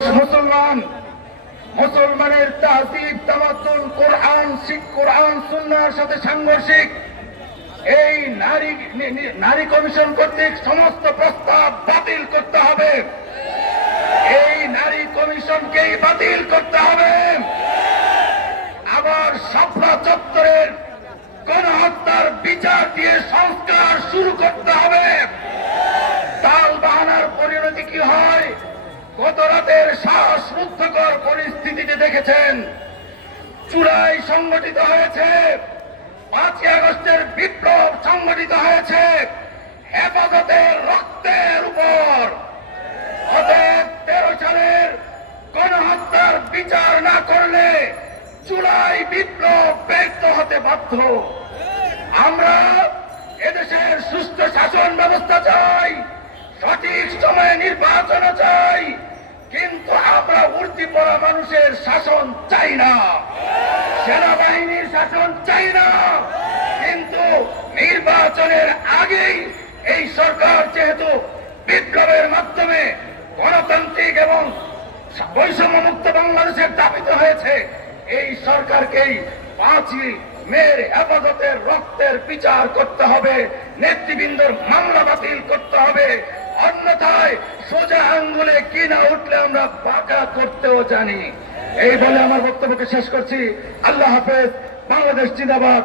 মুসলমান, মুসলমানের তাহসিব তামাতুল কোরআন, শিখ কোরআন সুন্নাহর সাথে সাংঘর্ষিক। এই নারী নারী কমিশন কর্তৃক সমস্ত প্রস্তাব বাতিল করতে হবে। এই নারী কমিশনকেই বাতিল করতে হবে। আবার শাপলা চত্বরের গণহত্যার বিচার দিয়ে সংস্কার শুরু করতে হবে। তাল বাহানার পরিণতি কি হয়? গত রাতের শ্বাসরুদ্ধকর পরিস্থিতিতে দেখেছেন, চূড়াই সংগঠিত হয়েছে, পাঁচই আগস্টের বিপ্লব সংগঠিত হয়েছে হেফাজতের রক্তের উপর। অতএব তেরো সালের গণহত্যার বিচার না করলে জুলাই বিপ্লব ব্যর্থ হতে বাধ্য। আমরা এদেশের সুস্থ শাসন ব্যবস্থা চাই, সঠিক সময়ে নির্বাচন চাই। উর্দি পড়া মানুষের শাসন চাই না। সেনাবাহিনীর শাসন চাই না। কিন্তু নির্বাচনের আগেই এই সরকার যেহেতু বিপ্লবের মাধ্যমে গণতান্ত্রিক এবং বৈষম্যমুক্ত বাংলাদেশের দাবিত হয়েছে, এই সরকারকেই পাঁচই মেয়ের হেফাজতের রক্তের বিচার করতে হবে, নেতৃবৃন্দর মামলা বাতিল করতে হবে। অন্যথায় সোজা না উঠলে আমরা পাকা করতেও জানি। এই বলে আমার বক্তব্যকে শেষ করছি। আল্লাহ হাফেজ, বাংলাদেশ জিন্দাবাদ।